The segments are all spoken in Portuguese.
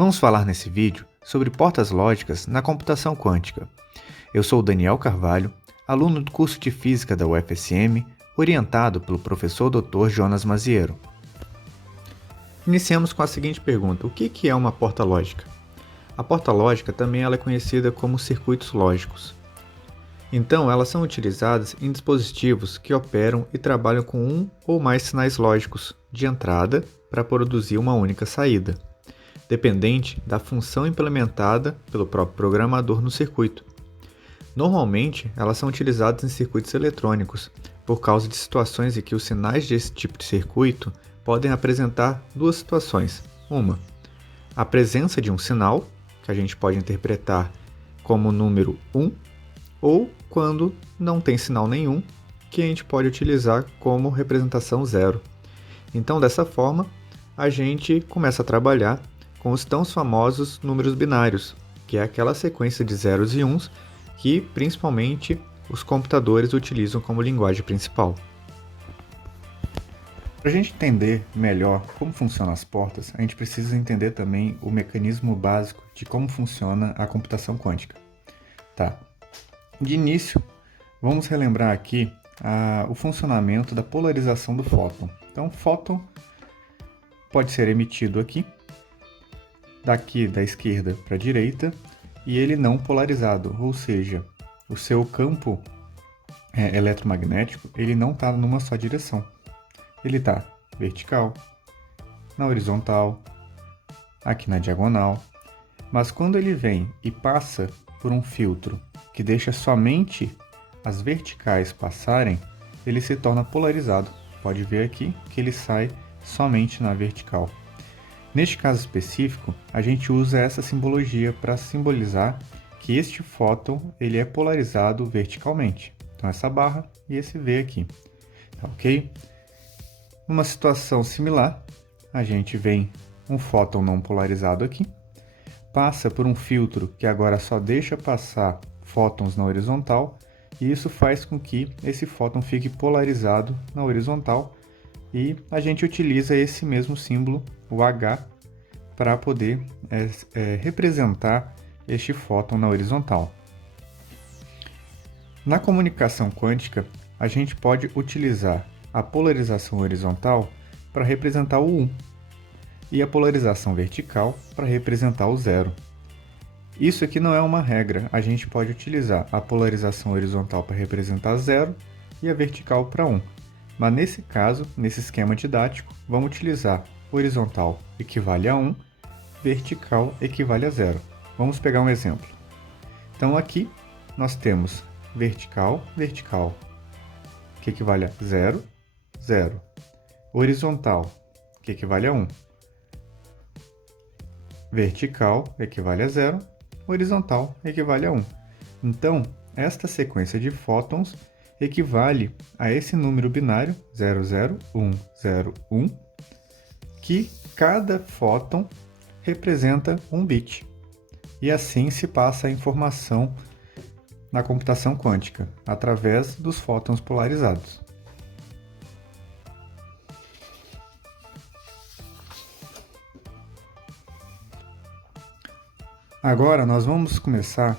Vamos falar nesse vídeo sobre portas lógicas na computação quântica. Eu sou o Daniel Carvalho, aluno do curso de Física da UFSM, orientado pelo professor Dr. Jonas Maziero. Iniciamos com a seguinte pergunta: o que é uma porta lógica? A porta lógica também ela é conhecida como circuitos lógicos. Então, elas são utilizadas em dispositivos que operam e trabalham com um ou mais sinais lógicos de entrada para produzir uma única saída, dependente da função implementada pelo próprio programador no circuito. Normalmente, elas são utilizadas em circuitos eletrônicos, por causa de situações em que os sinais desse tipo de circuito podem apresentar duas situações. Uma, a presença de um sinal, que a gente pode interpretar como o número 1, ou quando não tem sinal nenhum, que a gente pode utilizar como representação 0. Então, dessa forma, a gente começa a trabalhar com os tão famosos números binários, que é aquela sequência de zeros e uns que, principalmente, os computadores utilizam como linguagem principal. Para a gente entender melhor como funcionam as portas, a gente precisa entender também o mecanismo básico de como funciona a computação quântica. Tá. De início, vamos relembrar aqui o funcionamento da polarização do fóton. Então, o fóton pode ser emitido aqui da esquerda para a direita, e ele não polarizado, ou seja, o seu campo eletromagnético ele não está numa só direção. Ele está vertical, na horizontal, aqui na diagonal, mas quando ele vem e passa por um filtro que deixa somente as verticais passarem, ele se torna polarizado. Pode ver aqui que ele sai somente na vertical. Neste caso específico, a gente usa essa simbologia para simbolizar que este fóton ele é polarizado verticalmente. Então essa barra e esse V aqui, tá ok? Numa situação similar, a gente vem um fóton não polarizado aqui, passa por um filtro que agora só deixa passar fótons na horizontal, e isso faz com que esse fóton fique polarizado na horizontal, e a gente utiliza esse mesmo símbolo, o H, para poder representar este fóton na horizontal. Na comunicação quântica, a gente pode utilizar a polarização horizontal para representar o 1 e a polarização vertical para representar o 0. Isso aqui não é uma regra, a gente pode utilizar a polarização horizontal para representar 0 e a vertical para 1. Mas nesse caso, nesse esquema didático, vamos utilizar horizontal equivale a 1, vertical equivale a 0. Vamos pegar um exemplo. Então aqui nós temos vertical, vertical, que equivale a 0, 0. Horizontal, que equivale a 1. Vertical equivale a 0, horizontal equivale a 1. Então, esta sequência de fótons equivale a esse número binário 00101, que cada fóton representa um bit. E assim se passa a informação na computação quântica, através dos fótons polarizados. Agora nós vamos começar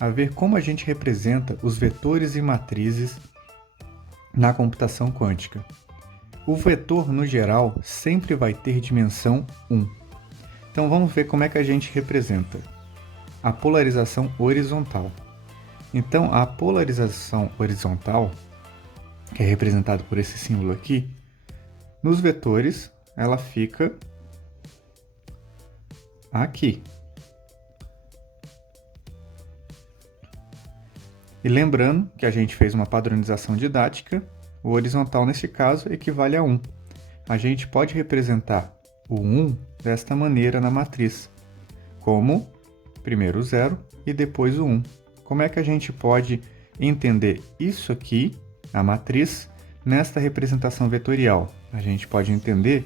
a ver como a gente representa os vetores e matrizes na computação quântica. O vetor, no geral, sempre vai ter dimensão 1. Então vamos ver como é que a gente representa a polarização horizontal. Então a polarização horizontal, que é representada por esse símbolo aqui, nos vetores ela fica aqui. E lembrando que a gente fez uma padronização didática, o horizontal nesse caso equivale a 1. A gente pode representar o 1 desta maneira na matriz, como primeiro o 0 e depois o 1. Como é que a gente pode entender isso aqui, a matriz, nesta representação vetorial? A gente pode entender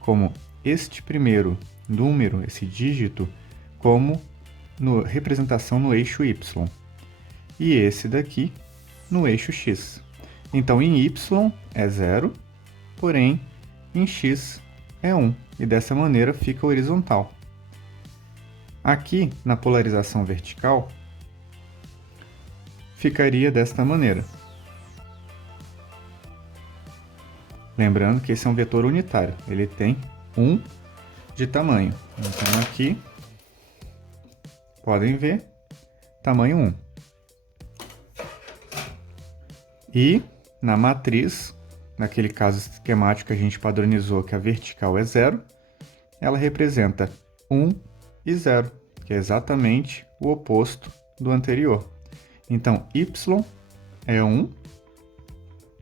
como este primeiro número, esse dígito, como representação no eixo y. E esse daqui no eixo x. Então, em y é 0, porém, em x é 1. E dessa maneira fica horizontal. Aqui, na polarização vertical, ficaria desta maneira. Lembrando que esse é um vetor unitário, ele tem 1 de tamanho. Então aqui, podem ver, tamanho 1. E na matriz, naquele caso esquemático que a gente padronizou que a vertical é 0, ela representa 1 e 0, que é exatamente o oposto do anterior. Então, y é 1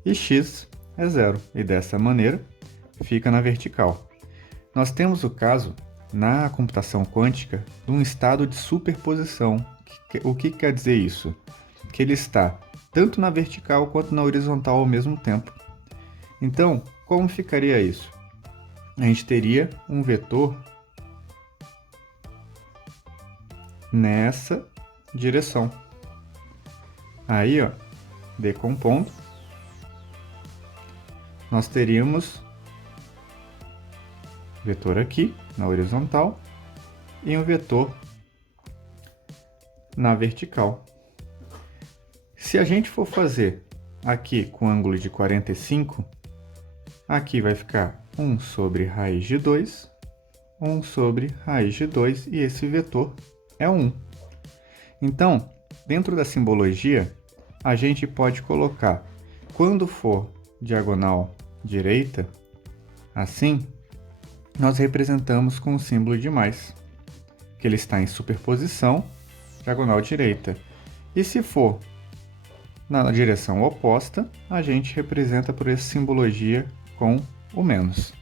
e x é 0. E dessa maneira, fica na vertical. Nós temos o caso, na computação quântica, de um estado de superposição. O que quer dizer isso? Que ele está tanto na vertical quanto na horizontal ao mesmo tempo. Então, como ficaria isso? A gente teria um vetor nessa direção. Aí, ó, decompondo, nós teríamos vetor aqui na horizontal e um vetor na vertical. Se a gente for fazer aqui com ângulo de 45, aqui vai ficar 1 sobre raiz de 2, 1 sobre raiz de 2, e esse vetor é 1. Então, dentro da simbologia, a gente pode colocar, quando for diagonal direita, assim, nós representamos com o símbolo de mais, que ele está em superposição, diagonal direita. E se for na direção oposta, a gente representa por essa simbologia com o menos.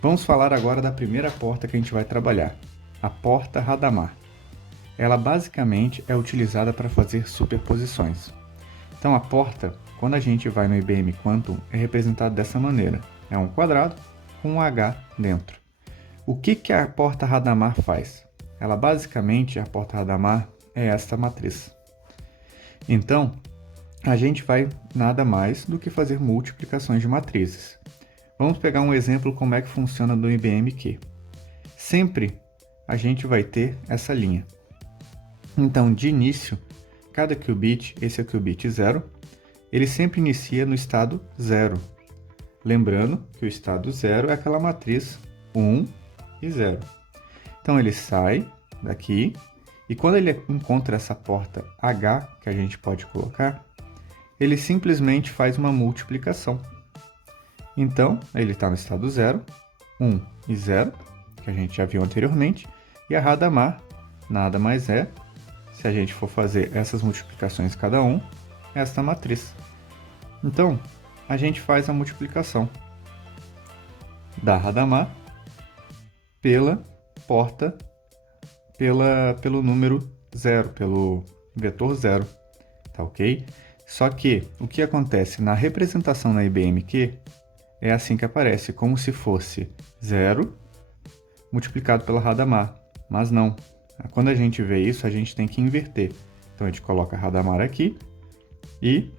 Vamos falar agora da primeira porta que a gente vai trabalhar, a porta Hadamard. Ela basicamente é utilizada para fazer superposições. Então a porta, quando a gente vai no IBM Quantum, é representada dessa maneira. É um quadrado com um H dentro. O que a porta Hadamard faz? Ela basicamente, a porta Hadamard é esta matriz. Então, a gente vai nada mais do que fazer multiplicações de matrizes. Vamos pegar um exemplo como é que funciona no IBM Q. Sempre a gente vai ter essa linha. Então, de início, cada qubit, esse é o qubit 0, ele sempre inicia no estado 0. Lembrando que o estado 0 é aquela matriz 1 e 0. Então, ele sai daqui e quando ele encontra essa porta H, que a gente pode colocar, ele simplesmente faz uma multiplicação. Então, ele está no estado 0, 1 e 0, que a gente já viu anteriormente, e a Hadamard nada mais é, se a gente for fazer essas multiplicações cada um, esta matriz. Então, a gente faz a multiplicação da Hadamard pela porta, pelo número 0, pelo vetor 0, tá ok? Só que, o que acontece na representação na IBM Q é assim que aparece, como se fosse 0 multiplicado pela Hadamard, mas não. Quando a gente vê isso, a gente tem que inverter. Então, a gente coloca a Hadamard aqui e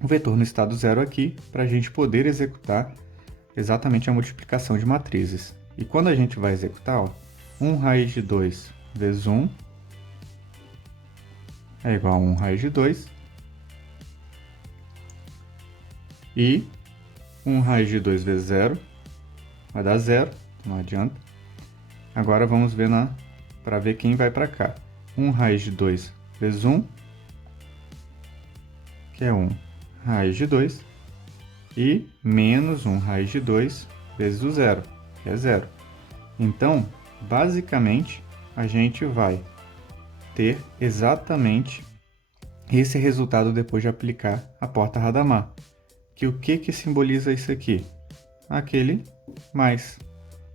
o vetor no estado 0 aqui, para a gente poder executar exatamente a multiplicação de matrizes. E quando a gente vai executar, ó, 1 raiz de 2 vezes 1 é igual a 1 raiz de 2. E 1 raiz de 2 vezes 0 vai dar 0, não adianta. Agora vamos ver para ver quem vai para cá. 1 raiz de 2 vezes 1, que é 1 raiz de 2, e menos 1 raiz de 2 vezes o 0, que é 0. Então, basicamente, a gente vai ter exatamente esse resultado depois de aplicar a porta Hadamard. O que simboliza isso aqui? Aquele mais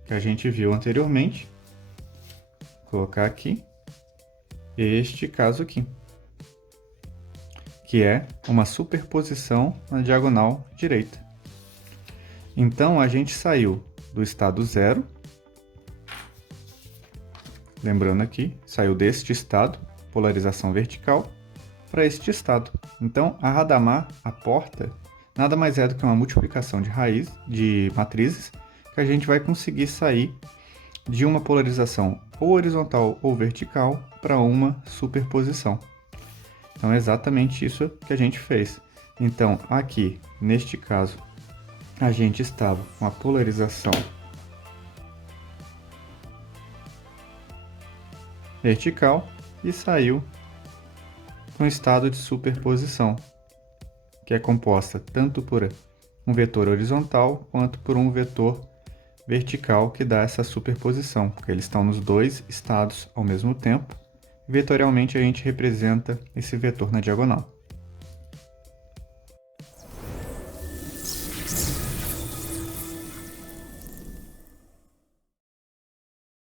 que a gente viu anteriormente. Vou colocar aqui este caso aqui, que é uma superposição na diagonal direita. Então, a gente saiu do estado 0, lembrando aqui, saiu deste estado, polarização vertical, para este estado. Então, a Hadamard, a porta, nada mais é do que uma multiplicação de matrizes que a gente vai conseguir sair de uma polarização ou horizontal ou vertical para uma superposição. Então é exatamente isso que a gente fez. Então aqui, neste caso, a gente estava com a polarização vertical e saiu com um estado de superposição, que é composta tanto por um vetor horizontal quanto por um vetor vertical que dá essa superposição, porque eles estão nos dois estados ao mesmo tempo. Vetorialmente a gente representa esse vetor na diagonal.